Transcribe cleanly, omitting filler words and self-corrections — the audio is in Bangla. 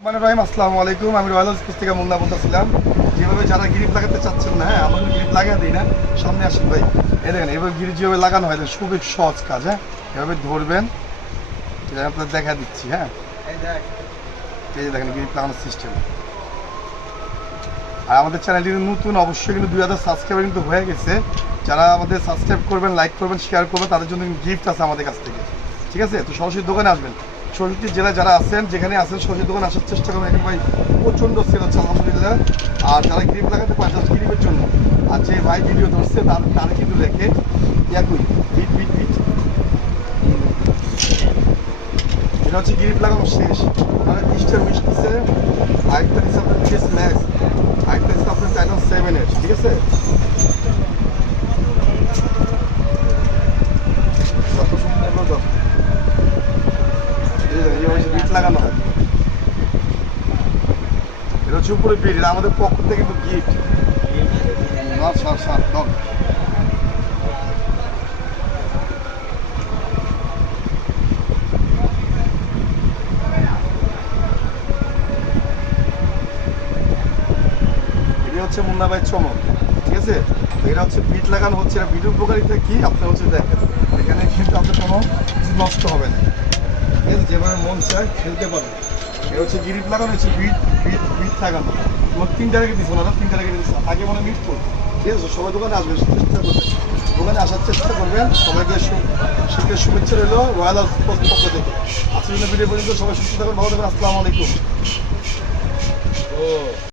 আসসালামু আলাইকুম। আমি রয়্যাল হাউস থেকে মুন্না বলতেছিলাম। যেভাবে যারা গ্রিপ লাগাতে চাচ্ছেন না, হ্যাঁ আমাদের গ্রিপ লাগা দিই না, সামনে আসেন ভাই। এই দেখেন এবার গ্রিপ যেভাবে লাগানো হয় খুবই সহজ কাজ। হ্যাঁ এভাবে ধরবেন, আপনার দেখা দিচ্ছি। হ্যাঁ এই যে দেখেন গ্রিপ লাগানোর সিস্টেম। আর আমাদের চ্যানেলটি নতুন, অবশ্যই কিন্তু 2000 সাবস্ক্রাইবার কিন্তু হয়ে গেছে। যারা আমাদের সাবস্ক্রাইব করবেন, লাইক করবেন, শেয়ার করবেন, তাদের জন্য গিফট আছে আমাদের কাছ থেকে। ঠিক আছে, তো সরাসরি দোকানে আসবেন। চৌষট্টি জেলায় যারা আছেন, যেখানে আছেন সরাসরি দোকানে আসার চেষ্টা করবেন। এখানে ভাই প্রচণ্ড সেল হচ্ছে আলহামদুলিল্লাহ। আর যারা গ্রিপ লাগাতে পারে জাস্ট গ্রিপের জন্য, আর যে ভাই ভিডিও ধরছে তার কিন্তু রেখে একই বিট বিট বিট। এটা হচ্ছে গ্রিপ লাগানো শেষ। মানে ইস্টার উইশ দিচ্ছে, আরেকটা দিচ্ছে আপনার বিএস ম্যাক্স, আরেকটা দিচ্ছে আপনার টাইটান 7-এর। ঠিক আছে, যত সুন্দর যত বিট লাগানো হয়। এটা হচ্ছে উপরে বিট, এটা আমাদের পক্ষ থেকে কিন্তু গিফট। এটা হচ্ছে মুন্না ভাই চমক। ঠিক আছে, এটা হচ্ছে বিট লাগানো হচ্ছে। এটা বিটের উপকারিতা কি আপনার হচ্ছে দেখেন, এখানে কিন্তু আপনার কোনো নষ্ট হবে না। ঠিক আছে, যেভাবে মন চায় খেলতে পারবে। এটা হচ্ছে গ্রিপ লাগানো, হচ্ছে বিট বিট বিট লাগানো। তোমার 3টা রেখে দিচ্ছি না, 3টা রেখে দিচ্ছি আগে মনে মিট করবো। ঠিক আছে, সবাই দোকানে আসবেন, চেষ্টা করবেন, দোকানে আসার চেষ্টা করবেন। সবাইকে শীতের শুভেচ্ছা রইল রয়্যাল হাউস পক্ষ থেকে। আজকের ভিডিও পর্যন্ত সবাই সুস্থ থাকবেন, ভালো থাকবেন। আসসালামু আলাইকুম।